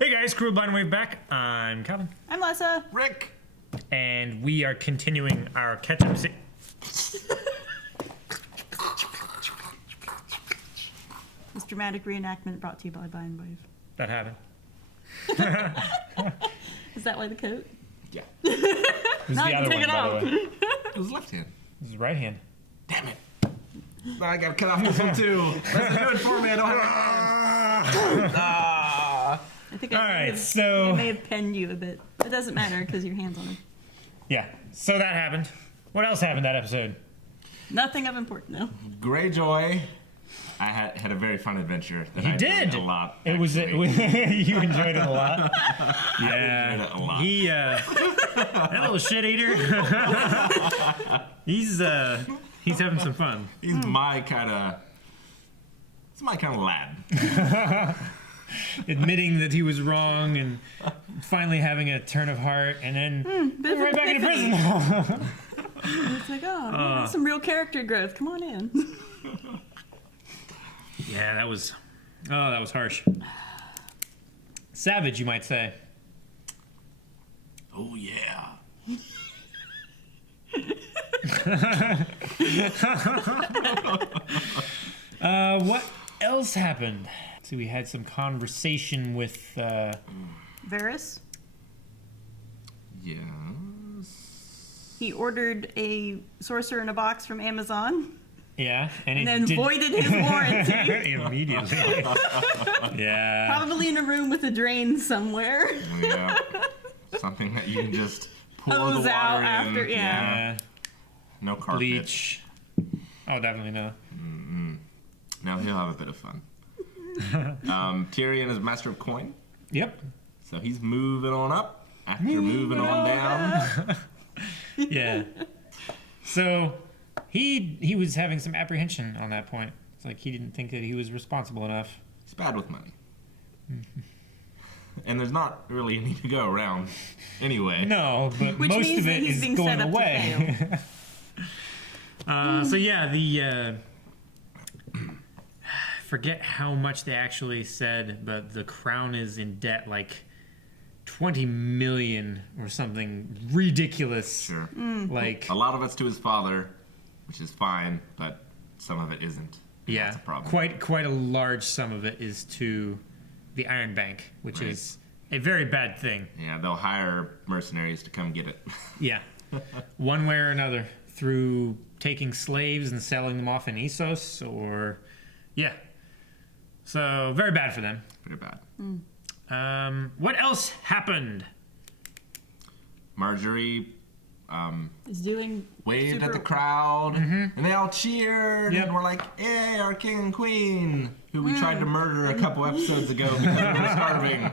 Hey guys, Crew Blind Wave back. I'm Calvin. I'm Lessa. Rick. And we are continuing our catch-up This dramatic reenactment brought to you by Blind Wave. That happened. Is that why the coat? Yeah. This is Now the I can other take one, it by the off. way. It was left hand. This is right hand. Damn it. Now I gotta cut off this one too. Let's do it for me. I don't have I think I may have penned you a bit. It doesn't matter because your hand's on it. Yeah, so that happened. What else happened that episode? Nothing of importance, no. Greyjoy. I had a very fun adventure that I enjoyed a lot. You enjoyed it a lot. Yeah. I enjoyed it a lot. That little shit eater. he's having some fun. He's my kind of lad. Admitting that he was wrong and finally having a turn of heart, and then right back into prison. It's like, man, some real character growth. Come on in. Yeah, that was harsh. Savage, you might say. Oh yeah. What else happened? So we had some conversation with Varys. Yes. He ordered a sorcerer in a box from Amazon. Yeah, and then voided his warranty. Immediately. Yeah. Probably in a room with a drain somewhere. Yeah. Something that you can just pour Hose the water out in. after, Yeah. No carpet. Bleach. Oh, definitely no. Now he'll have a bit of fun. Tyrion is master of coin, Yep. so he's moving on up after moving on down. Yeah. So he was having some apprehension on that point. It's like he didn't think that he was responsible enough. He's bad with money. And there's not really any to go around anyway. No, but Which most means of that it he's is being going set up to away. So yeah, the forget how much they actually said, but the crown is in debt like 20 million or something ridiculous. Sure. Like A lot of it's to his father, which is fine, but some of it isn't. yeah, That's a problem. quite a large sum of it is to the Iron Bank, which Right. is a very bad thing. Yeah, they'll hire mercenaries to come get it. Yeah, one way or another, through taking slaves and selling them off in Essos, or yeah. So very bad for them. Pretty bad. What else happened? Marjorie Is doing waved super... at the crowd, and they all cheered, Yep. and were like, "Yay, our king and queen, who we tried to murder a couple episodes ago because we were starving.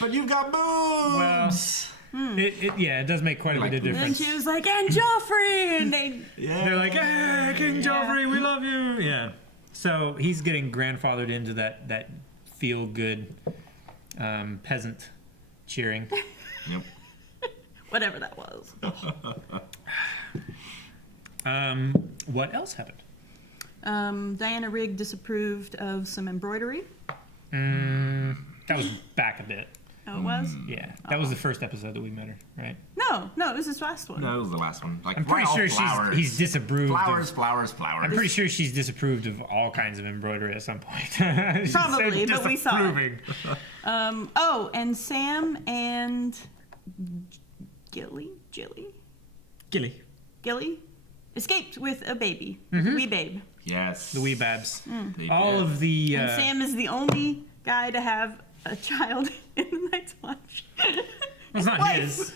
But you've got boobs!" It does make quite a bit of And then difference. she was like, and Joffrey! And they... Yeah. They're like, hey, King Joffrey, we love you. Yeah. So he's getting grandfathered into that feel-good peasant cheering. Yep. Whatever that was. What else happened? Diana Rigg disapproved of some embroidery. That was back a bit. Oh, it was? Yeah, that was the first episode that we met her, right? No, it was his last one. No, it was the last one. Like, I'm pretty all sure flowers. he's disapproved. Flowers. I'm pretty sure she's disapproved of all kinds of embroidery at some point. She's Probably, but we saw it. disapproving. And Sam and Gilly escaped with a baby, wee babe. Yes. The wee babs. They All did. of the. And Sam is the only guy to have a child in the Night's Watch. It's not his.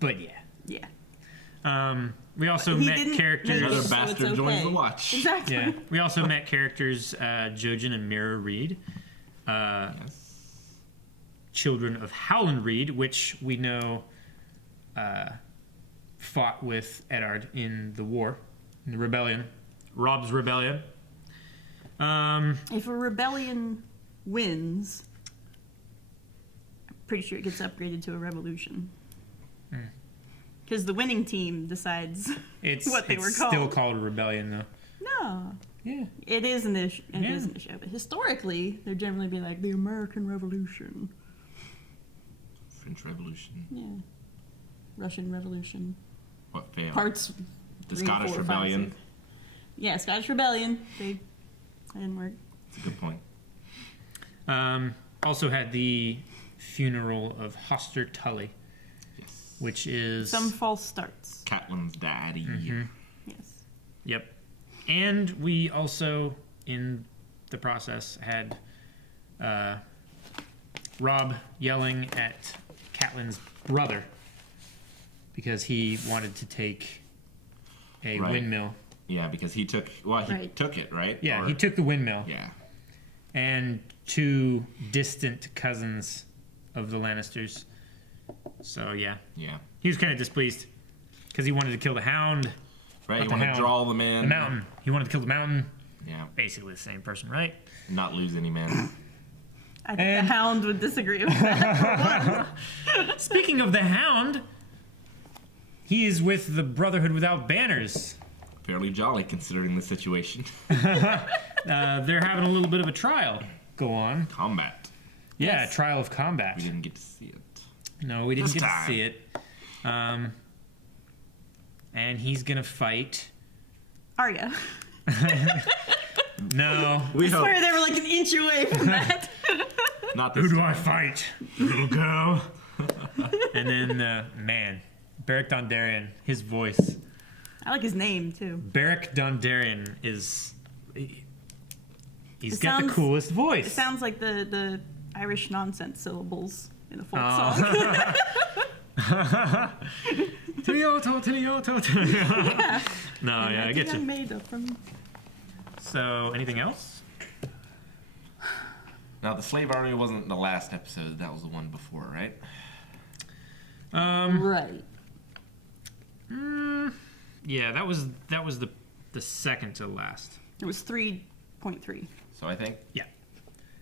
But yeah. Yeah. We also He met didn't characters. make it, Another so bastard it's joins okay. the watch. Exactly. Yeah. We also met characters Jojen and Mira Reed. Yes. Children of Howland Reed, which we know fought with Eddard in the war, in the rebellion, Robb's rebellion. If a rebellion wins, I'm pretty sure it gets upgraded to a revolution. Because the winning team decides It's what they were still called. called a rebellion, though. No. Yeah. It is in the Yeah. is in the show, but historically, they'd generally be like the American Revolution. French Revolution. Yeah. Russian Revolution. What failed? Parts. The 3, Scottish 4, 5, Rebellion. 6. Yeah, Scottish Rebellion. That didn't work. That's a good point. Also had the funeral of Hoster Tully, Yes. which is Some false starts. Catelyn's daddy. Yes. Yep. And we also, in the process, had Rob yelling at Catelyn's brother because he wanted to take a Right. windmill. Yeah, because he took. Well, he Right. took it, right? Yeah, Or- he took the windmill. Yeah. And 2 distant cousins of the Lannisters. So, yeah. Yeah. He was kind of displeased because he wanted to kill the Hound. Right. Not You the want to Hound. draw them in. The Mountain. He wanted to kill the Mountain. Yeah. Basically the same person, right? Not lose any men. I think And- the Hound would disagree with that. Speaking of the Hound, he is with the Brotherhood Without Banners. Fairly jolly considering the situation. They're having a little bit of a trial go on. Combat. Yeah, Yes. trial of combat. We didn't get to see it. No, we didn't This get time. to see it. And he's gonna fight. Arya. No. We I hope. swear they were like an inch away from that. Not this Who do I time. fight? Little girl. And then, man, Beric Dondarrion, his voice. I like his name too. Beric Dondarrion is. He's It got the sounds- coolest voice. It sounds like the Irish nonsense syllables in a folk Oh. song. Tilioto, Tilioto, Tilioto. Yeah. No, And yeah, I think get you. made up from. So, anything else? Now, the slave army wasn't the last episode. That was the one before, right? Right. Yeah, that was the second to last. It was 3.3. So I think Yeah.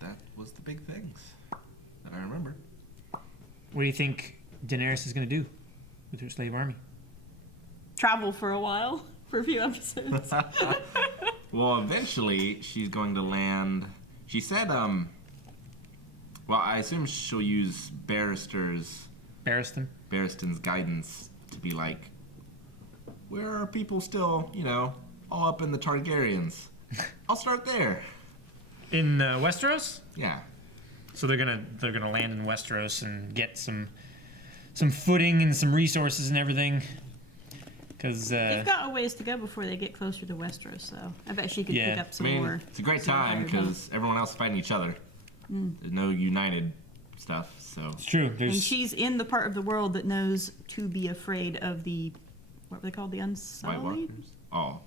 that was the big things that I remember. What do you think Daenerys is going to do with her slave army? Travel for a while, for a few episodes. Well, eventually she's going to land. She said, well, I assume she'll use Barristan's guidance to be like, where are people still, all up in the Targaryens? I'll start there. In Westeros? Yeah. So they're gonna land in Westeros and get some footing and some resources and everything. Because They've got a ways to go before they get closer to Westeros, so I bet she could Yeah. pick up I some mean, more. it's a great some time more help. because everyone else is fighting each other. There's no united stuff, so. it's true. And There's she's in the part of the world that knows to be afraid of the, what were they called? The White Unsullied? Walkers? Oh.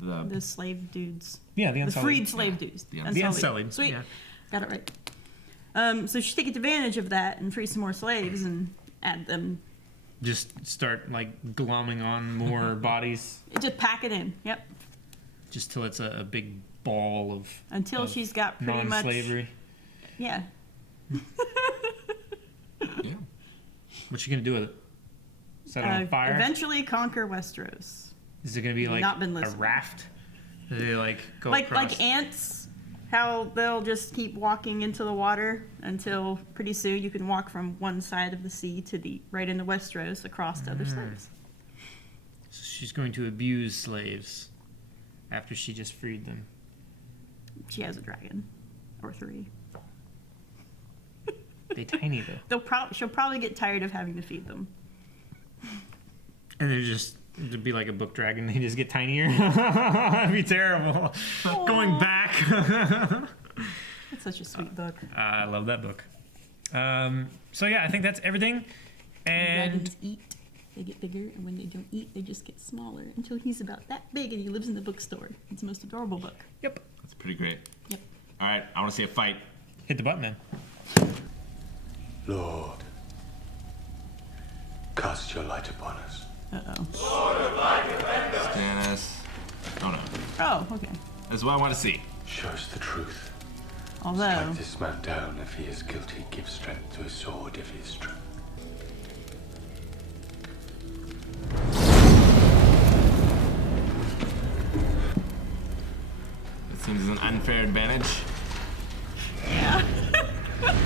The slave dudes. the The Unsullied. freed slave dudes. The The Unsullied. Sweet. Yeah. Got it right. So she takes advantage of that and free some more slaves and add them. Just start like glomming on more bodies, Just pack it in. Yep. just till it's a big ball of Until of she's got pretty much. non-slavery. Yeah. Yeah. What's she gonna do with it? Set it on fire? Eventually conquer Westeros. Is it gonna be like Not been a listening. raft? Do they like go Like across? ants, how they'll just keep walking into the water until pretty soon you can walk from one side of the sea to the right into Westeros across to other slaves. So she's going to abuse slaves after she just freed them. She has a dragon, or 3. They tiny though, She'll probably get tired of having to feed them. and they're just it'd be like a book dragon. They just get tinier. That'd be terrible. Going back. It's such a sweet book. I love that book. So yeah, I think that's everything. And Dragons eat. They get bigger, and when they don't eat, they just get smaller until he's about that big and he lives in the bookstore. It's the most adorable book. yep, That's pretty great. Yep. All right, I want to see a fight. hit the button then. Lord, cast your light upon us. Uh-oh. Stannis. Oh no. Oh, okay. That's what I want to see. Show us the truth. Although, Strike this man down if he is guilty. Give strength to his sword if he is true. Husband is an unfair advantage. Yeah.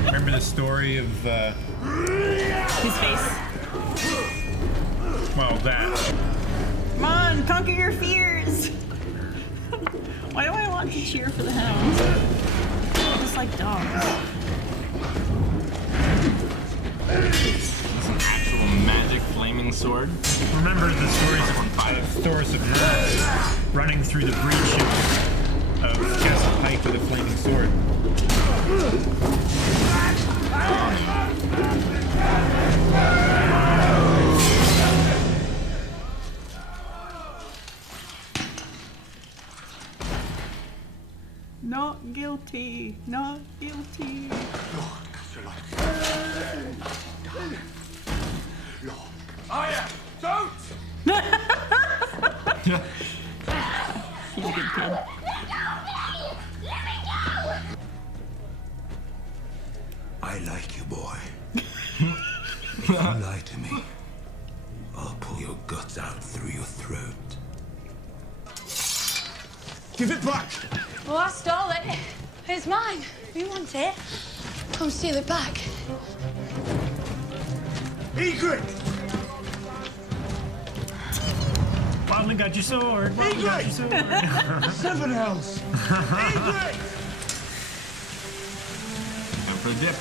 Remember the story of, His face. well, that. Come on, conquer your fears. Why do I want to cheer for the hounds? They're just like dogs. It's an actual magic flaming sword. Remember the stories of Thoris of North running through the breach of Castle Pike with a flaming sword. Not guilty. Not guilty. Oh yeah, don't! He's a good kid. I like you, boy. If you lie to me, I'll pull your guts out through your throat. Give it back! Well, I stole it. It's mine. You want it? Come steal it back. Egret! Wildly got your sword. Wildly got your sword. Seven hells! Egret! And for the dip.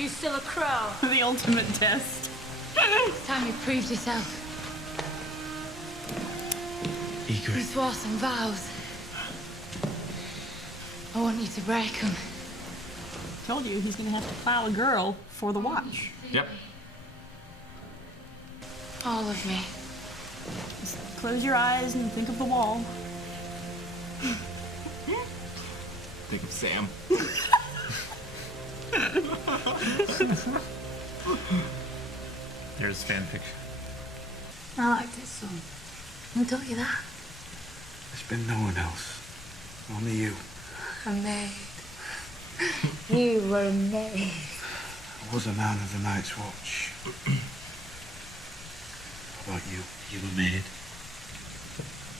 You still a crow. The ultimate test. It's time you proved yourself. You Egret. swore some vows. I want you to break them. Told you he's gonna have to plow a girl for the watch. Yep. All of me. Just close your eyes and think of the wall. Think of Sam. There's fan fiction. I like this song. I'll tell you that. There's been no one else. Only you. A maid. You were a maid. I was a man of the Night's Watch. How about you? You were made.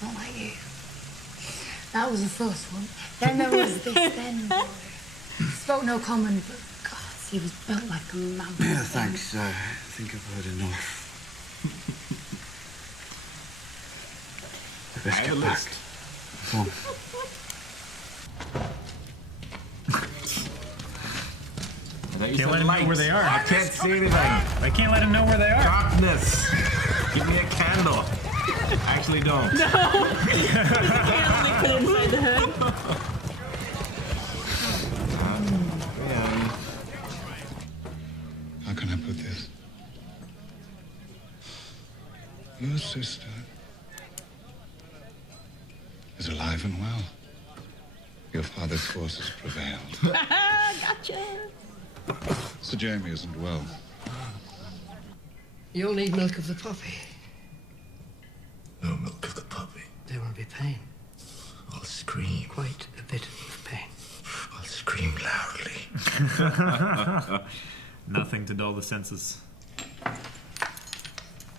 Not like you. That was the first one. Then there was this then boy. Spoke no common, but God, he was built like a man. Yeah, thanks. I think I've heard enough. Let's I have get a back. list. Come on. I thought you Can't said let him know light. where they are. I can't see anything. I can't let him know where they are. Darkness. Give me a candle. Actually, don't. You can only put it inside the hood. Yeah. How can I put this? Your sister is alive and well. Your father's forces prevailed. Gotcha. Sir Jamie isn't well. You'll need milk of the poppy. No milk of the puppy. There will be pain. I'll scream. Quite a bit of pain. I'll scream loudly. Nothing to dull the senses.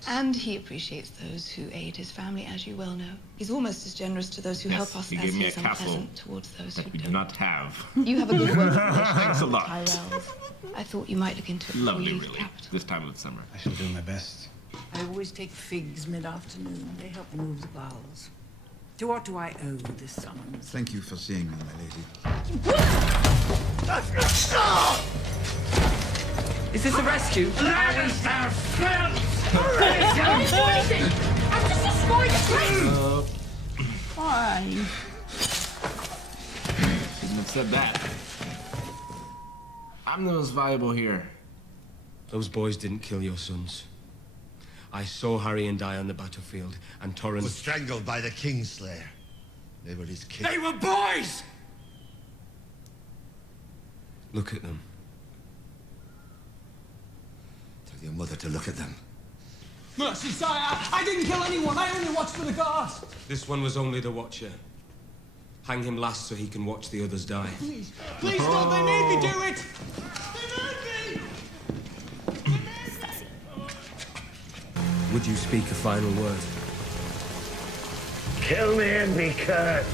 And he appreciates those who aid his family, as you well know. He's almost as generous to those who Yes, help us he as gave me he a is castle unpleasant towards those that who we do don't. not have. You have a good word Thanks a lot. Tyrells. I thought you might look into it before Lovely, you leave really. the capital. This time of the summer. I shall do my best. I always take figs mid-afternoon. They help move the bowels. To what do I owe this summons? Thank you for seeing me, my lady. Is this a rescue? Why? Shouldn't have said that. I'm the most valuable here. Those boys didn't kill your sons. I saw Harry and die on the battlefield, and Torrance Was strangled by the Kingslayer. They were his kids. They were boys! Look at them. Tell your mother to look at them. Mercy, sire! I didn't kill anyone. I only watched for the guards. This one was only the Watcher. Hang him last so he can watch the others die. Please, please, God, they made me do it. They made me. Would you speak a final word? Kill me and be cursed.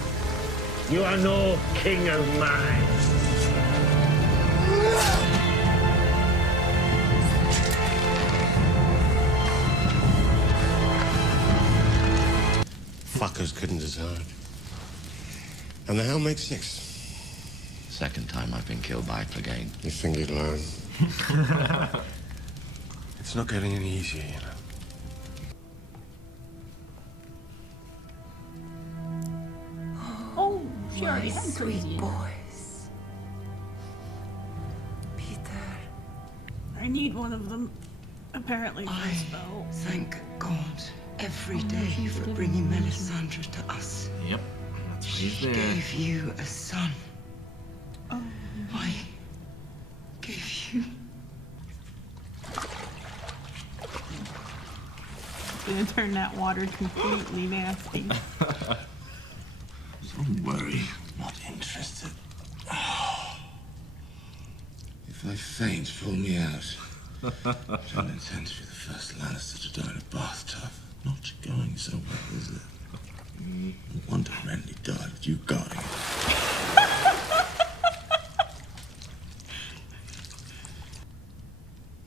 You are no king of mine. Fuckers couldn't decide. And the hell makes 6? Second time I've been killed by Clegane. You think you'd learn? It's not getting any easier, you know. Oh, she already had Sweet crazy. boys. Peter. I need one of them, apparently, for a spell. Thank God every day for bringing Melisandre to us. Yep. That's what he's She there. gave you a son. Oh. I gave you. Gonna turn that water completely nasty. Don't worry, not interested. If I faint, pull me out. Don't intend to be the first Lannister to die in a bathtub. Not going so well, is it? No wonder Renly died with you guarding it.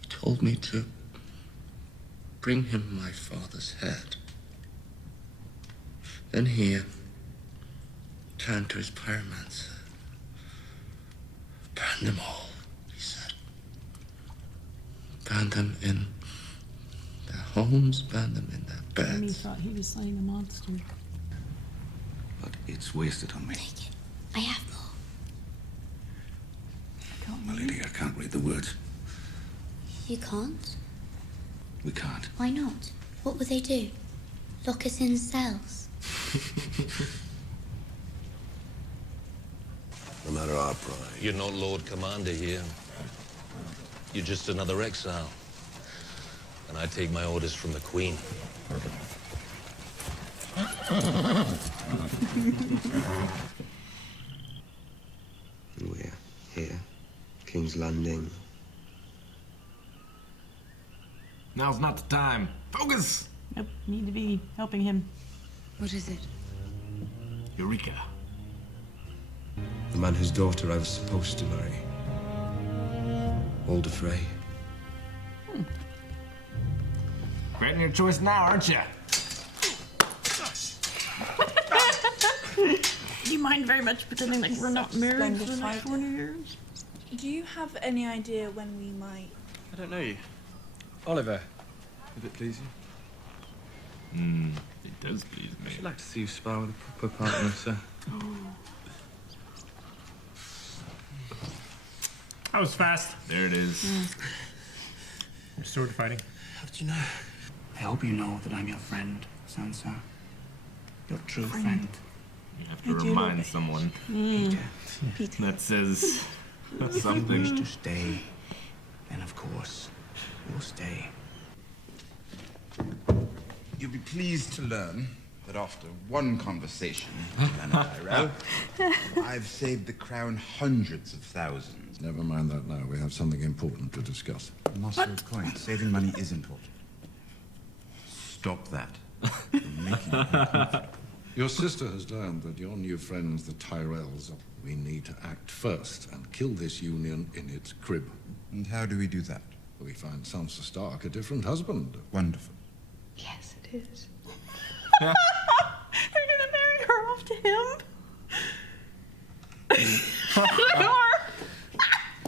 He told me to bring him my father's head. Then he turned to his pyromancer. Burn them all, he said. Burn them in their homes, burn them in their Amy beds. thought he was slaying a monster. But it's wasted on me. I have more. My lady, I can't read the words. You can't? We can't. Why not? What would they do? Lock us in cells? No matter our pride. You're not Lord Commander here. You're just another exile. And I take my orders from the Queen. We're here. King's Landing. Now's not the time. Focus! Nope, need to be helping him. What is it? Eureka. The man whose daughter I was supposed to marry. Walder Frey. Regretting your choice now, aren't you? Do you mind very much pretending like we're not married for the next 20 years? Do you have any idea when we might? I don't know you. Oliver, if it please you. It does please me. I should like to see you spar with a proper partner, sir. That was fast. There it is. Sword fighting. How did you know? I hope you know that I'm your friend, Sansa. Your true friend. You have to remind someone Peter. that says If you something. wish to stay, then of course, you'll stay. You'll be pleased to learn that after one conversation with Lana Tyrell, I've saved the crown hundreds of thousands. Never mind that now. We have something important to discuss. Master of coin, saving money is important. Stop that. You're making me uncomfortable. Your sister has learned that your new friends, the Tyrells, we need to act first and kill this union in its crib. And how do we do that? We find Sansa Stark a different husband. Wonderful. Yes, it is. They're gonna marry her off to him.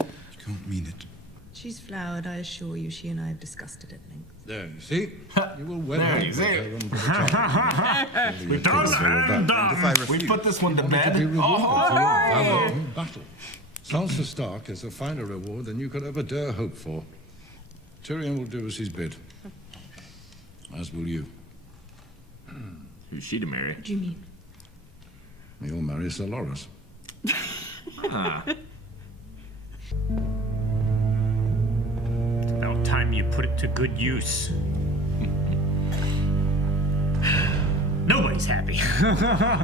You can't mean it. She's flowered, I assure you. She and I have discussed it at length. There, you see? You will wed There, her you see? better and better. We're done and done. We put this one to bed. To be rewarded Oh, for your hooray! valor in battle. Sansa Stark is a finer reward than you could ever dare hope for. Tyrion will do as he's bid. As will you. Who's she to marry? What do you mean? You'll marry Sir Loras. Ah. It's about time you put it to good use. Nobody's happy.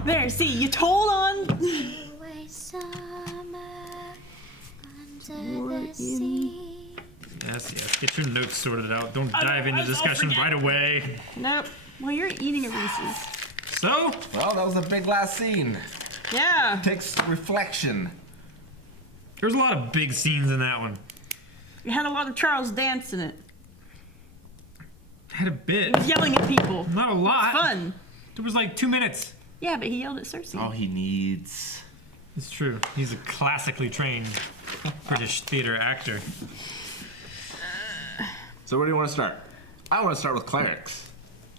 There, see, you told on. Always summer under the sea. Yes, yes. Get your notes sorted out. Don't dive into Otherwise I'll discussion forget. right away. Nope. Well, you're eating a Reese's. So? Well, that was a big last scene. Yeah. Takes reflection. There's a lot of big scenes in that one. It had a lot of Charles dance in it. Had a bit. He was yelling at people. Not a lot. It was fun. There was like 2 minutes. Yeah, but he yelled at Cersei. All he needs. It's true. He's a classically trained British theater actor. So where do you want to start? I want to start with clerics.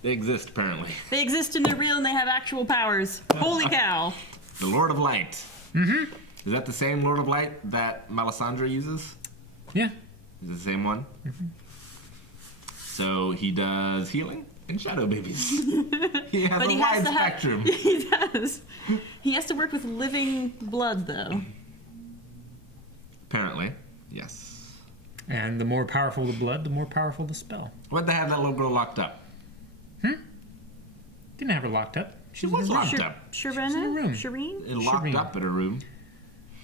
They exist, apparently. They exist and they're real and they have actual powers. Holy cow. The Lord of Light. Mm-hmm. Is that the same Lord of Light that Melisandre uses? Yeah. Is it the same one? Mm-hmm. So he does healing and shadow babies. He has But a he wide has to spectrum. He does. He has to work with living blood, though. Apparently, yes. And the more powerful the blood, the more powerful the spell. Why'd they have that little girl locked up? Didn't have her locked up. She was locked up. Shireen? Shireen? It locked up in her room.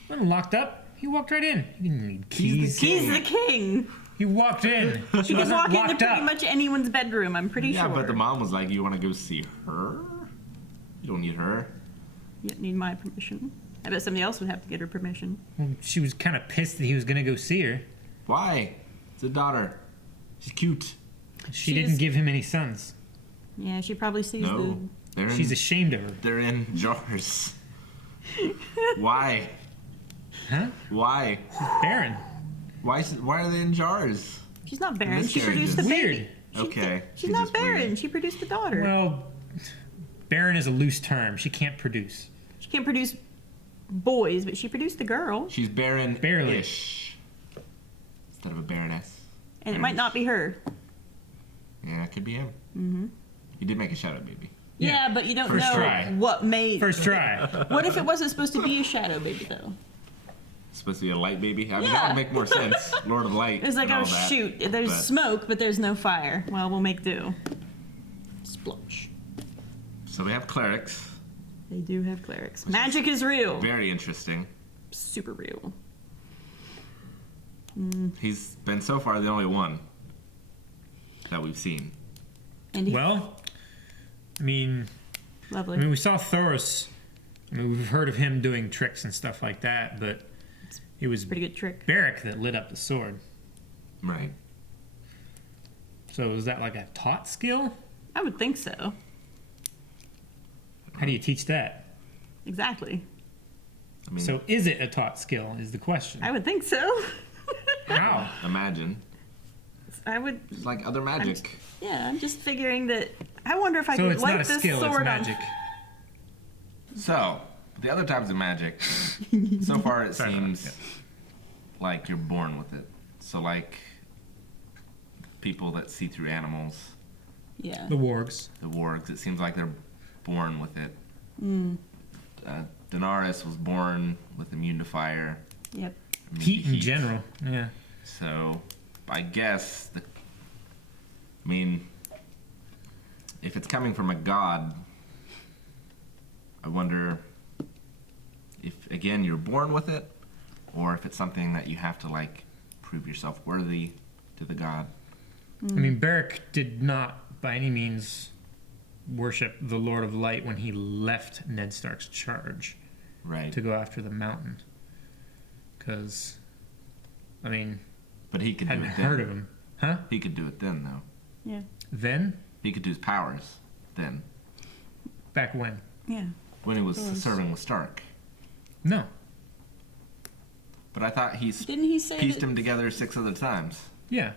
Wasn't locked up. He walked right in. He didn't need keys. He's the king. He walked in. She can wasn't walk into locked pretty up. much anyone's bedroom, I'm pretty Yeah, sure. but the mom was like, you want to go see her? You don't need her. You don't need my permission. I bet somebody else would have to get her permission. Well, she was kind of pissed that he was going to go see her. Why? It's a daughter. She's cute. She didn't give him any sons. Yeah, she probably sees No. She's ashamed of her. They're in jars. Why? Huh? Why? Barren. Why are they in jars? She's not barren. She produced a Weird. baby. Okay. She's not barren. She produced a daughter. Well, barren is a loose term. She can't produce. She can't produce boys, but she produced a girl. She's barren Barely. ish. Instead of a baroness. And it might not be her. Yeah, it could be him. Mm-hmm. He did make a shadow baby. Yeah, but you don't First know try. what made. First try. What if it wasn't supposed to be a shadow baby, though? It's supposed to be a light baby? I mean, Yeah. that would make more sense. Lord of Light. It's like, and oh, all that, shoot, there's but- smoke, but there's no fire. Well, we'll make do. Splosh. So we have clerics. They do have clerics. Magic is real. Very interesting. Super real. He's been so far the only one that we've seen. And Well, I mean, lovely. we saw Thoros. I mean, we've heard of him doing tricks and stuff like that, but it was pretty good trick. Beric that lit up the sword. Right. So is that like a taught skill? I would think so. How do you teach that? Exactly. I mean, So is it a taught skill is the question. I would think so. How? imagine. I would. It's like other magic. Yeah, I'm just figuring that. I wonder if I So could it's light not a this skill, it's sword magic. So, the other types of magic, so far it seems like you're born with it. So, like, people that see through animals. Yeah. The wargs. The wargs, it seems like they're born with it. Mm. Daenerys was born with immune to fire. Yep. immune to Heat in general. Yeah. So, I guess, I mean, if it's coming from a god, I wonder if, again, you're born with it, or if it's something that you have to, like, prove yourself worthy to the god. I mean, Beric did not, by any means, worship the Lord of Light when he left Ned Stark's charge. Right. To go after the mountain. Because, I mean, But he could do hadn't it then. heard of him. Huh? He could do it then, though. Yeah. Then? He could do his powers then. Back when? Yeah. When he was Those. serving with Stark. No. But I thought he Didn't he say pieced that- him together 6 other times. Yeah.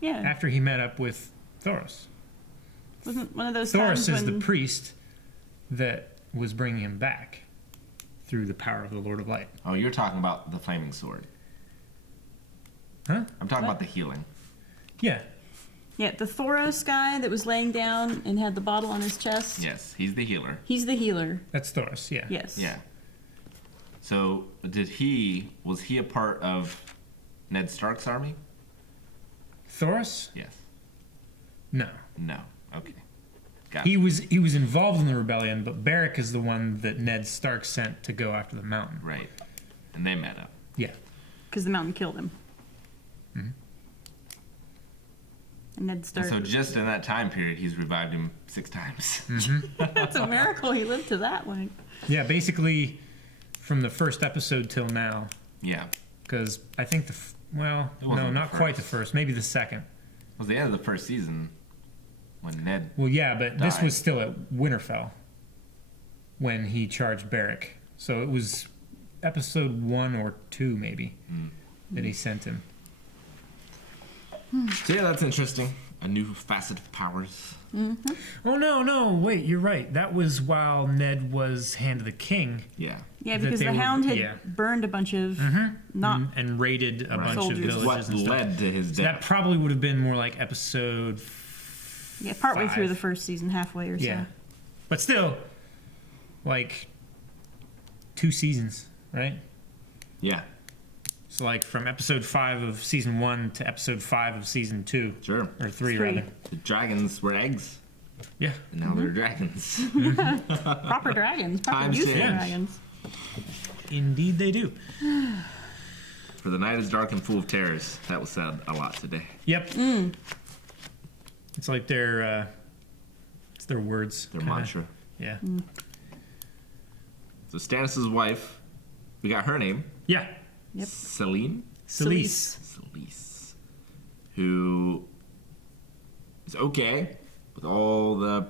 Yeah. After he met up with Thoros. Wasn't one of those Thoros times is when the priest that was bringing him back through the power of the Lord of Light. Oh, you're talking about the flaming sword. Huh? I'm talking What? about the healing. Yeah. Yeah, the Thoros guy that was laying down and had the bottle on his chest. Yes, he's the healer. He's the healer. That's Thoros, yeah. Yes. Yeah. So, was he a part of Ned Stark's army? Thoros? Yes. No. No. Okay. Got He it. was involved in the rebellion, but Beric is the one that Ned Stark sent to go after the mountain. Right. And they met up. Yeah. Because the mountain killed him. Mhm. And Ned And Stark. so just in that time period, he's revived him 6 times. Mm-hmm. That's a miracle he lived to that one. Yeah, basically, from the first episode till now. Yeah. Because I think no, not quite the first. Maybe the second. It was the end of the first season when Ned. Well, yeah, but this died. was still at Winterfell when he charged Beric. So it was episode 1 or 2, maybe, that he sent him. So yeah, that's interesting. A new facet of powers. Mm-hmm. Oh, no, wait, you're right. That was while Ned was Hand of the King. Yeah. Yeah, because the Hound had burned a bunch of not and raided a bunch soldiers. of villages. What and stuff. led to his So death? that probably would have been more like episode. Yeah, partway 5. through the first season, halfway or so. Yeah, but still, like 2 seasons, right? Yeah. So like from episode 5 of season 1 to episode 5 of season 2. Sure. Or 3 rather. The dragons were eggs. Yeah. And now they're dragons. Proper dragons, proper Times useful change. dragons. Indeed they do. For the night is dark and full of terrors. That was said a lot today. Yep. It's like their words. Their kinda. mantra. Yeah. So Stannis' wife, we got her name. Yeah. Yep. Celine? Celise. Celise. Who is okay with all the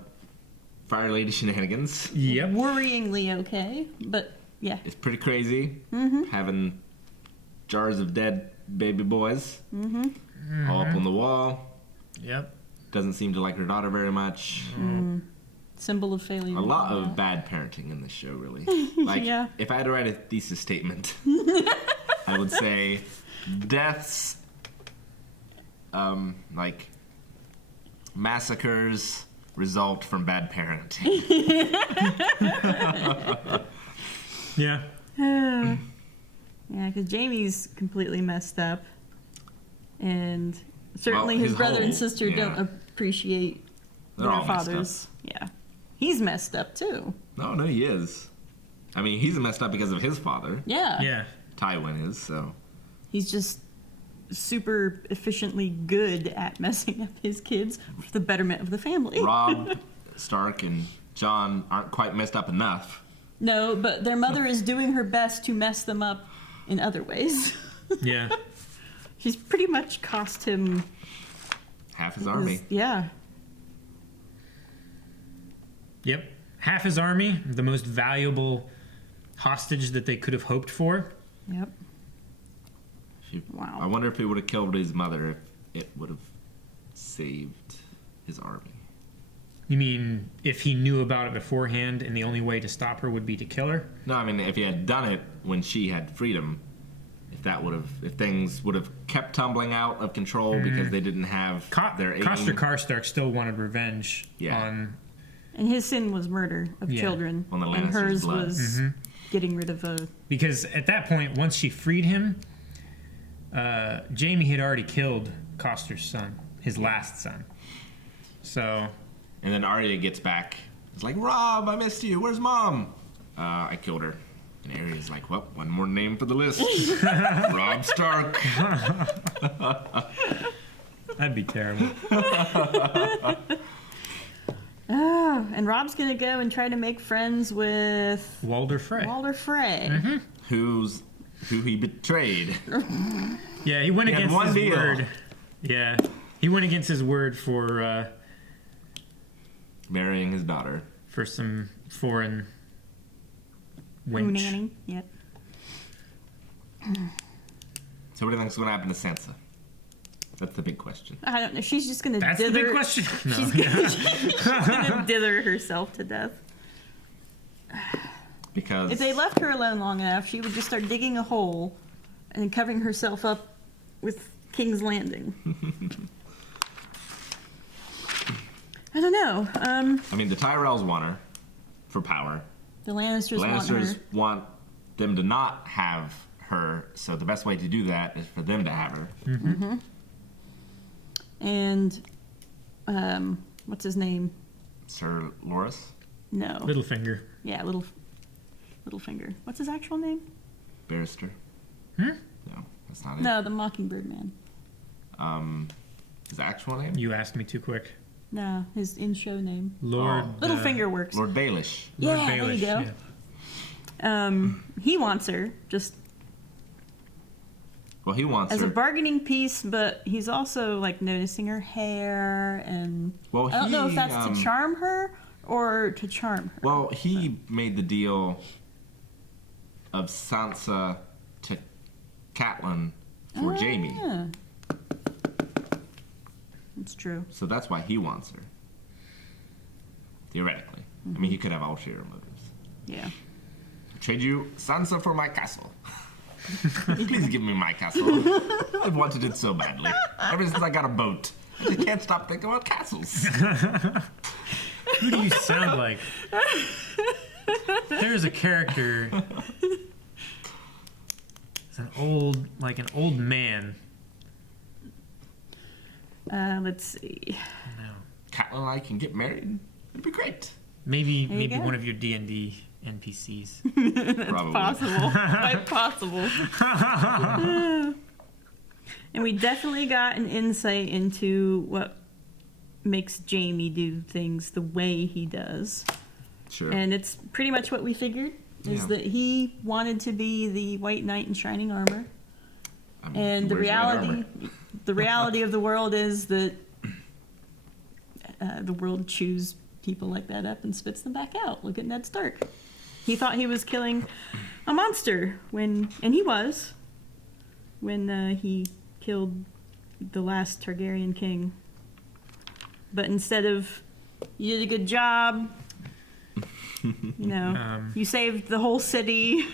Fire Lady shenanigans. Yep. Worryingly okay, but yeah. It's pretty crazy. Mm-hmm. Having jars of dead baby boys Mm-hmm. all up on the wall. Yep. Doesn't seem to like her daughter very much. Symbol of failure. A lot of bad parenting in this show, really. Like, Yeah. if I had to write a thesis statement, I would say deaths, like massacres, result from bad parenting. Yeah. Yeah, because Jamie's completely messed up, and certainly Well, his his brother and whole- sister don't yeah. appreciate They're their all messed fathers. Yeah, he's messed up too. No, he is. I mean, he's messed up because of his father. Yeah, Yeah. Tywin is, so. he's just super efficiently good at messing up his kids for the betterment of the family. Robb Stark and Jon aren't quite messed up enough. No, but their mother is doing her best to mess them up in other ways. Yeah. She's pretty much cost him Half his army. Yeah. Yep. Half his army, the most valuable hostage that they could have hoped for. Yep. Wow. I wonder if he would have killed his mother, if it would have saved his army. You mean if he knew about it beforehand and the only way to stop her would be to kill her? No, I mean, if he had done it when she had freedom, if things would have kept tumbling out of control because they didn't have their aim. Coster Karstark still wanted revenge Yeah. on... And his sin was murder of Yeah. children. On the and Lannisters' hers blood. was getting rid of a... Because at that point, once she freed him, Jamie had already killed Coster's son, his last son. So... And then Arya gets back. It's like, Robb, I missed you. Where's Mom? I killed her. And Arya's like, well, one more name for the list. Robb Stark. That'd be terrible. Oh, and Robb's gonna go and try to make friends with Walder Frey. Walder Frey. Who he betrayed. Yeah, he went He had against one his deal. word. Yeah, he went against his word for marrying his daughter for some foreign wench. Nanny. Yep. So what do you think's going to happen to Sansa? That's the big question. I don't know. She's just gonna That's the dither. big question. No. She's gonna dither herself to death. Because If they left her alone long enough, she would just start digging a hole and then covering herself up with King's Landing. I don't know. I mean, the Tyrells want her for power. The Lannisters, The want Lannisters her. want them to not have her, so the best way to do that is for them to have her. Mm-hmm. And what's his name? Sir Loras? No. Littlefinger. Yeah, Littlefinger. What's his actual name? Barrister? Hmm? No, that's not it. No, the Mockingbird Man. His actual name? You asked me too quick. No, his in-show name. Lord... Littlefinger works. Lord Baelish. Yeah, Lord there you Baelish, go. yeah. He wants her just Well, he wants as her. a bargaining piece, but he's also like noticing her hair, and Well, I don't know if he, that's to charm her or to charm her. Well, he made the deal of Sansa to Catelyn for Jaime. Yeah. It's true. So that's why he wants her. Theoretically. I mean, he could have ulterior motives. Yeah. Trade you Sansa for my castle. Please give me my castle. I've wanted it so badly. Ever since I got a boat. I just can't stop thinking about castles. Who do you sound like? There's a character. It's an old man. Let's see. Catelyn and I can get married. It'd be great. Maybe There you go. one of your D&D NPCs. That's Probably. possible. Quite possible. And we definitely got an insight into what makes Jaime do things the way he does. Sure. And it's pretty much what we figured, is Yeah. that he wanted to be the White Knight in shining armor. I mean, And he wears white armor. the reality of the world is that the world chews people like that up and spits them back out. Look at Ned Stark. He thought he was killing a monster and he was, when he killed the last Targaryen king. But instead of, you did a good job, you saved the whole city.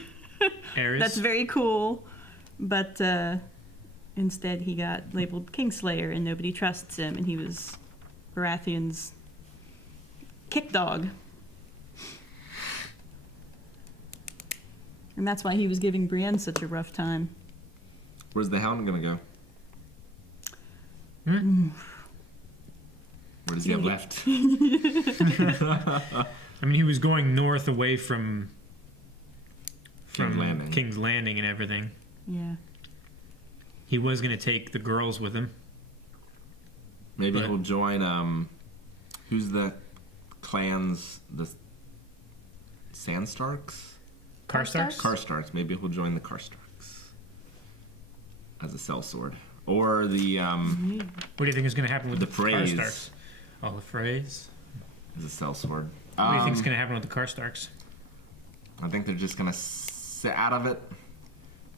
Aerys. That's very cool. But instead he got labeled Kingslayer and nobody trusts him, and he was Baratheon's kick dog. And that's why he was giving Brienne such a rough time. Where's the Hound gonna go? Hmm? Where does he have left? I mean, he was going north away from King's Landing and everything. Yeah. He was going to take the girls with him. Maybe he'll join, who's the clans, the Sandstarks? Karstarks? Karstarks. Maybe he'll join the Karstarks as a sellsword. Or the, What do you think is going to happen with the the Freys. Karstarks? Oh, the Freys? As a sellsword. What do you think is going to happen with the Karstarks? I think they're just going to sit out of it.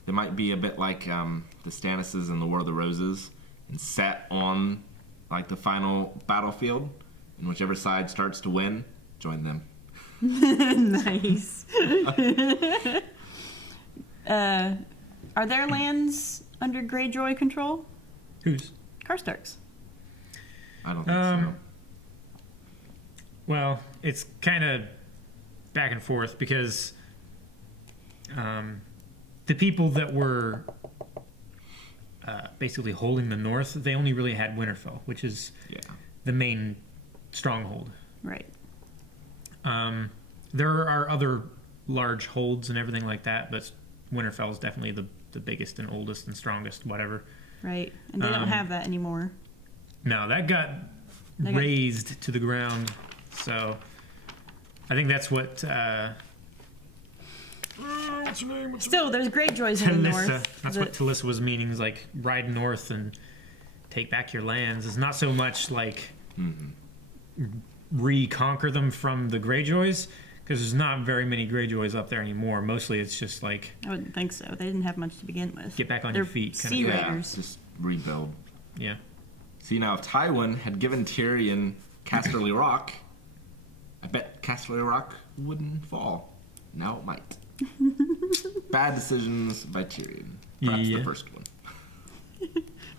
They might be a bit like the Stannises in the War of the Roses and set on like the final battlefield, and whichever side starts to win, join them. Nice. Are their lands under Greyjoy control? Whose? Karstarks. I don't think so. Well, it's kind of back and forth because the people that were basically holding the north, they only really had Winterfell, which is the main stronghold. Right. There are other large holds and everything like that, but Winterfell is definitely the biggest and oldest and strongest, whatever. Right. And they don't have that anymore. No, that got razed to the ground. So I think that's what... what's her name? Still, there's Greyjoys in the north. That's what Talissa was meaning, is like ride north and take back your lands. It's not so much like reconquer them from the Greyjoys, because there's not very many Greyjoys up there anymore. Mostly it's just like... I wouldn't think so. They didn't have much to begin with. Get back on They're your feet. Sea Raiders. Just rebuild. Yeah. See, now if Tywin had given Tyrion Casterly Rock, I bet Casterly Rock wouldn't fall. Now it might. Bad decisions by Tyrion. Perhaps the first one.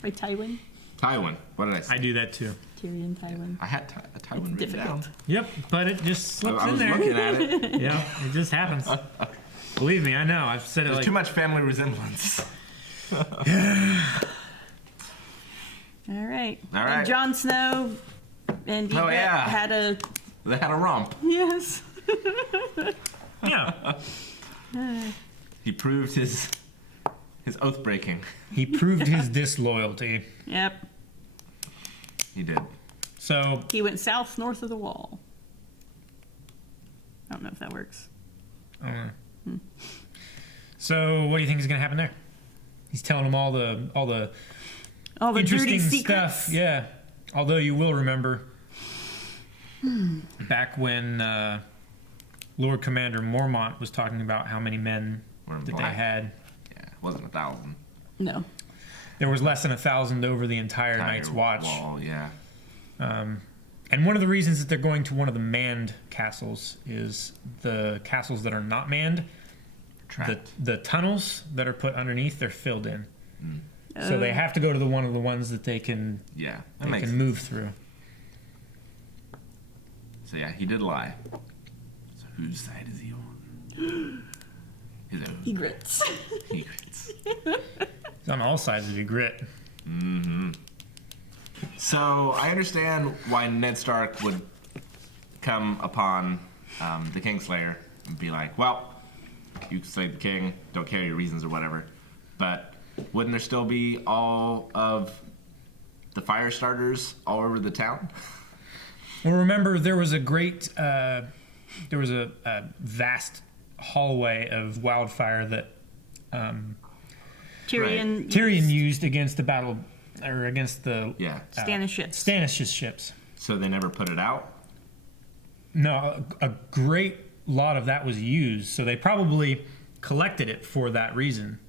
By Tywin? Tywin. What did I say? I do that too. Tyrion, Tywin. I had a Tywin It's written down. difficult. Yep, but it just slips I in was there. looking at it. Yeah, it just happens. Believe me, I know. I've said it There's like... too much family resemblance. All right. All right. And Jon Snow and Ygritte had a... They had a romp. Yes. Yeah. He proved his oath breaking. He proved his disloyalty. Yep. He did. So... He went south north of the wall. I don't know if that works. So, what do you think is going to happen there? He's telling them all the dirty interesting secrets. stuff. Yeah. Although you will remember back when Lord Commander Mormont was talking about how many men that they had. Yeah, it wasn't 1,000. No. There was less than 1,000 over the entire Night's Watch. Wall, yeah. And one of the reasons that they're going to one of the manned castles is the castles that are not manned. The tunnels that are put underneath, they're filled in. So they have to go to one of the ones that they can move through. So yeah, he did lie. So whose side is he on? His own. He grits. He grits. He's on all sides of the grit. Mm-hmm. So I understand why Ned Stark would come upon the Kingslayer and be like, well, you slayed the king, don't care your reasons or whatever. But wouldn't there still be all of the fire starters all over the town? Well, remember, there was a vast hallway of wildfire that Tyrion used against the battle, or against the Stannis' ships. So they never put it out? No, a great lot of that was used, so they probably collected it for that reason.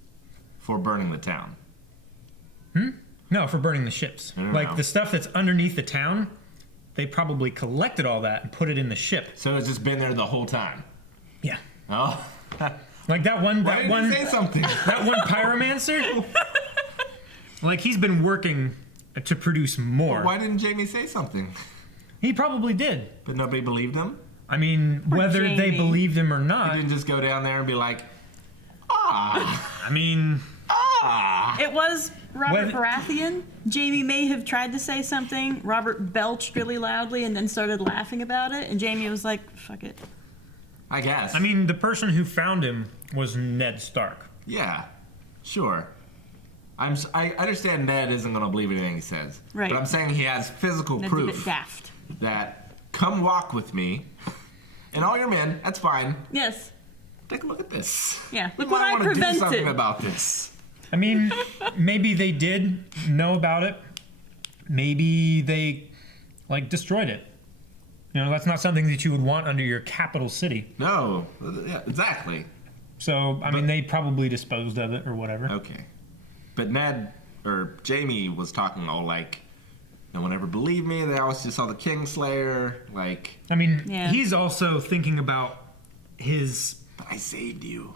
For burning the town? No, for burning the ships. No. The stuff that's underneath the town, they probably collected all that and put it in the ship. So it's just been there the whole time? Yeah. Oh. Like that one. Why didn't you say something? That one pyromancer. Like he's been working to produce more. Well, why didn't Jamie say something? He probably did, but nobody believed him. I mean, whether they believed him or not, he didn't just go down there and be like, ah. I mean, It was Robert Baratheon. Jamie may have tried to say something. Robert belched really loudly and then started laughing about it, and Jamie was like, fuck it. I guess. I mean, the person who found him was Ned Stark. Yeah, sure. I understand Ned isn't going to believe anything he says. Right. But I'm saying he has physical Ned's a bit proof daft. that come walk with me and all your men, that's fine. Yes. Take a look at this. Yeah, You look what might I wanna do prevented. something about this. I mean, maybe they did know about it. Maybe they, destroyed it. You know, that's not something that you would want under your capital city. No, yeah, exactly. So, I mean, they probably disposed of it or whatever. Okay. But Ned, or Jamie, was talking all like, no one ever believed me. They always just saw the Kingslayer. Like, I mean, he's also thinking about his. But I saved you.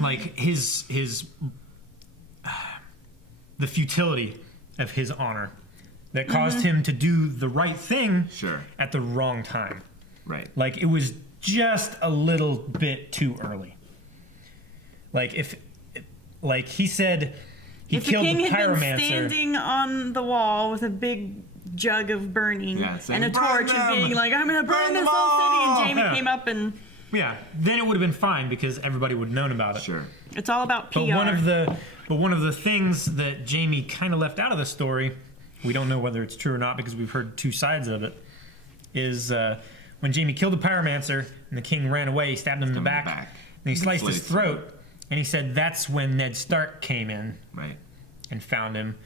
Like the futility of his honor that caused him to do the right thing at the wrong time. Right. Like it was just a little bit too early. Like he said he If the killed king the had been pyromancer. standing on the wall with a big jug of burning and a torch and being like, I'm gonna burn this whole city, and Jamie came up and Yeah, then it would have been fine because everybody would have known about it. Sure. it's all about PR. But one of the things that Jamie kind of left out of the story, we don't know whether it's true or not because we've heard two sides of it, is when Jamie killed the pyromancer and the king ran away, he stabbed him in the back, and he sliced his throat, and he said that's when Ned Stark came in and found him.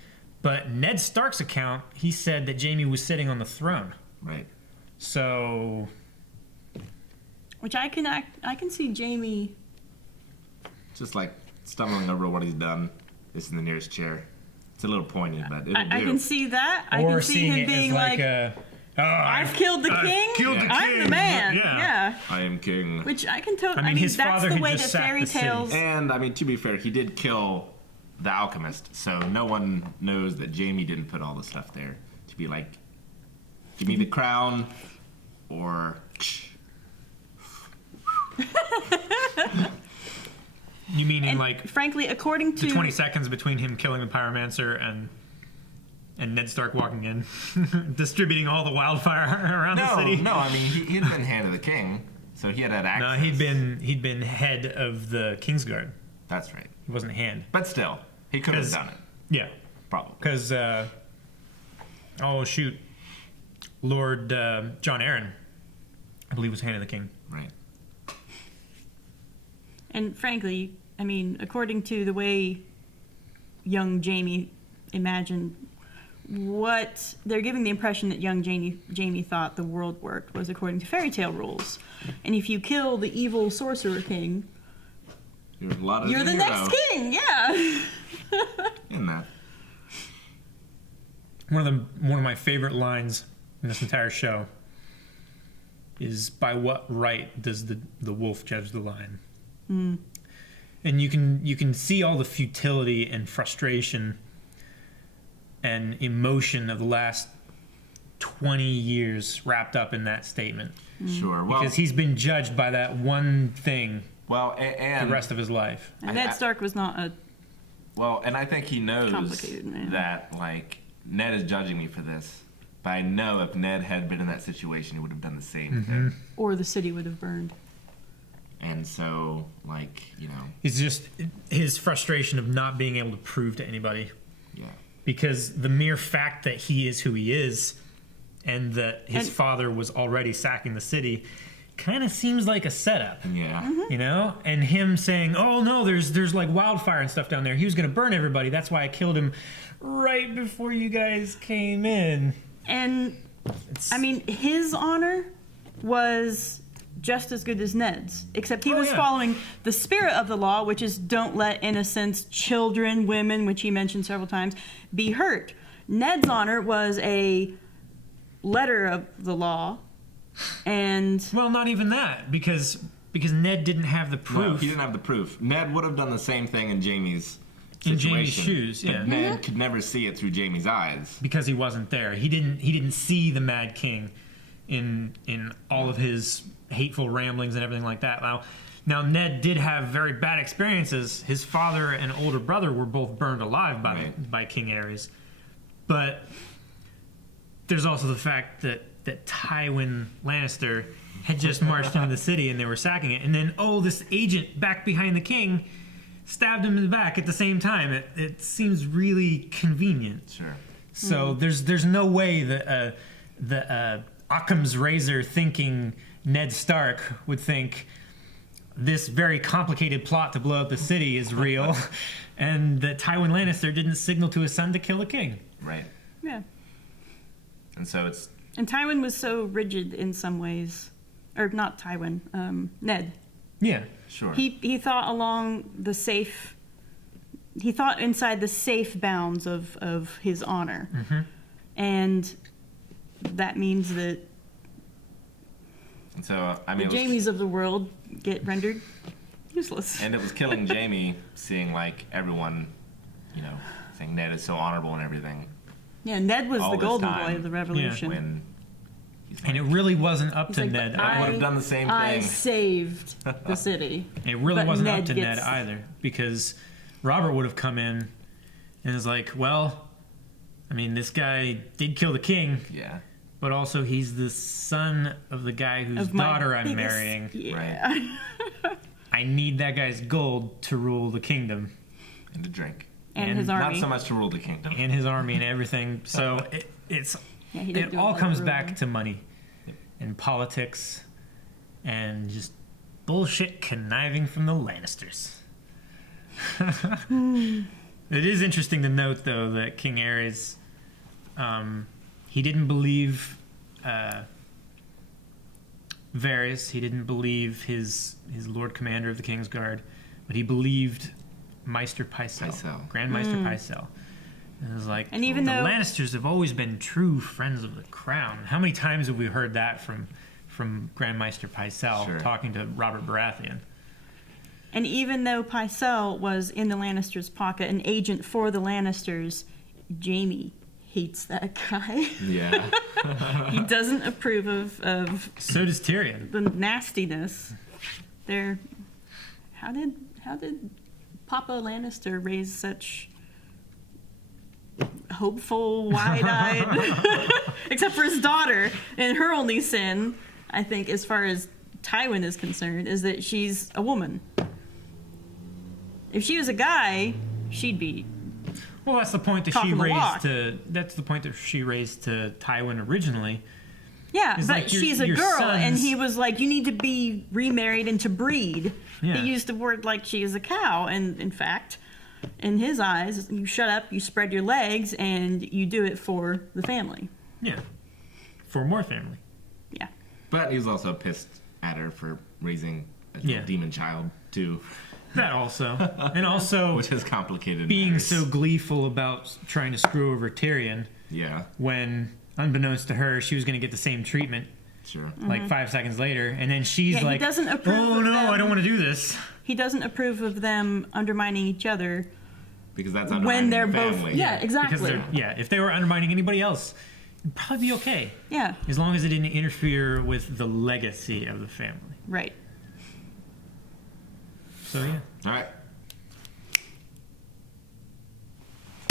But Ned Stark's account, he said that Jamie was sitting on the throne. Right. So... Which I can see Jamie. Just like stumbling over what he's done. This is the nearest chair. It's a little pointed, but it'll do. I can see that. I can see him being like, I've killed the king. I'm the man. Yeah. I am king. Which I can totally. I mean, that's the way that fairy tales. And I mean, to be fair, he did kill the alchemist, so no one knows that Jamie didn't put all the stuff there to be like, give me the crown, or. You mean in frankly, according to the 20 seconds between him killing the pyromancer and Ned Stark walking in, distributing all the wildfire around the city? No, I mean he'd been hand of the king, so he had access. No, he'd been head of the Kingsguard. That's right. He wasn't hand, but still, he could have done it. Yeah, probably. Because Lord John Arryn, I believe, was hand of the king. Right. And frankly, I mean, according to the way young Jamie imagined what they're giving the impression that young Jamie thought the world worked was according to fairy tale rules. And if you kill the evil sorcerer king, you're the next king. Yeah. In that. One of my favorite lines in this entire show is, by what right does the wolf judge the lion? Mm. And you can see all the futility and frustration and emotion of the last 20 years wrapped up in that statement. Sure. Well, because he's been judged by that one thing and the rest of his life. And Ned Stark was not a and I think he knows complicated man. that, like, Ned is judging me for this. But I know if Ned had been in that situation, he would have done the same thing. Or the city would have burned. And so, like, you know. It's just his frustration of not being able to prove to anybody. Yeah. Because the mere fact that he is who he is and that his father was already sacking the city kind of seems like a setup. Yeah. You know? And him saying, oh no, there's like wildfire and stuff down there. He was going to burn everybody. That's why I killed him right before you guys came in. And, I mean, his honor was just as good as Ned's, except he was following the spirit of the law, which is don't let innocents, children, women, which he mentioned several times, be hurt. Ned's honor was a letter of the law, and... Well, not even that, because Ned didn't have the proof. No, he didn't have the proof. Ned would have done the same thing in Jamie's situation. In Jamie's shoes, yeah. But Ned could never see it through Jamie's eyes. Because he wasn't there. He didn't see the Mad King in all of his hateful ramblings and everything like that. Now Ned did have very bad experiences. His father and older brother were both burned alive by King Aerys. But there's also the fact that Tywin Lannister had just marched into the city and they were sacking it. And then, this agent back behind the king stabbed him in the back at the same time. It seems really convenient. Sure. So there's no way that Occam's razor thinking Ned Stark would think this very complicated plot to blow up the city is real, and that Tywin Lannister didn't signal to his son to kill the king. Right. Yeah. And so it's... And Tywin was so rigid in some ways. Or not Tywin, Ned. Yeah, sure. He thought along the safe... He thought inside the safe bounds of his honor. Mm-hmm. And that means that and so, I mean, the Jamies of the world get rendered useless. And it was killing Jamie, seeing, like, everyone, saying Ned is so honorable and everything. Yeah, Ned was all the this golden time. boy of the revolution. Yeah, when and it really wasn't up to like, Ned. I would have done the same thing. I saved the city. It really But wasn't Ned up to gets- Ned either, because Robert would have come in and was like, well, I mean, this guy did kill the king. Yeah. But also, he's the son of the guy whose Of my daughter I'm biggest- marrying. Yeah. Right. I need that guy's gold to rule the kingdom. And to drink. And his army. Not so much to rule the kingdom. And his army and everything. So it all comes back to money and politics and just bullshit conniving from the Lannisters. It is interesting to note, though, that King Aerys, he didn't believe Varys. He didn't believe his Lord Commander of the Kingsguard, but he believed Maester Pycelle. Grand Maester Pycelle. And it was like, And even the though- Lannisters have always been true friends of the crown. How many times have we heard that from Grand Maester Pycelle talking to Robert Baratheon? And even though Pycelle was in the Lannisters' pocket, an agent for the Lannisters, Jaime hates that guy. Yeah. He doesn't approve of So does Tyrion. the nastiness. How did Papa Lannister raise such hopeful, wide-eyed, except for his daughter, and her only sin, I think, as far as Tywin is concerned, is that she's a woman. If she was a guy, she'd be. Well, that's the point that Talk she in the raised walk. to. That's the point that she raised to Tywin originally. Yeah, It's but like your- she's a your girl, and son's- he was like, "You need to be remarried and to breed." Yeah. He used the word like she is a cow, and in fact, in his eyes, you shut up, you spread your legs, and you do it for the family. Yeah. For more family. Yeah. But he was also pissed at her for raising a Yeah. demon child, too. That also. And also... Which has complicated being matters. so gleeful about trying to screw over Tyrion. Yeah. When, unbeknownst to her, she was going to get the same treatment. Sure. Like Mhm. 5 seconds later. And then she's Yeah, he like, doesn't approve oh of no, them. I don't want to do this. He doesn't approve of them undermining each other Because that's when undermining they're the both. family. Yeah, exactly. Because if they were undermining anybody else, it'd probably be okay. Yeah. As long as it didn't interfere with the legacy of the family. Right. So yeah. All right.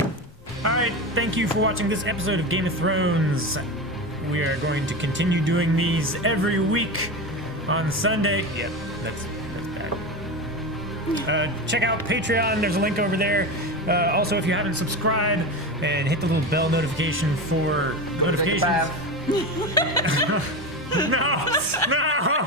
All right, thank you for watching this episode of Game of Thrones. We are going to continue doing these every week on Sunday. Yep, that's bad. Check out Patreon. There's a link over there. Also, if you haven't subscribed, and hit the little bell notification for notifications. No,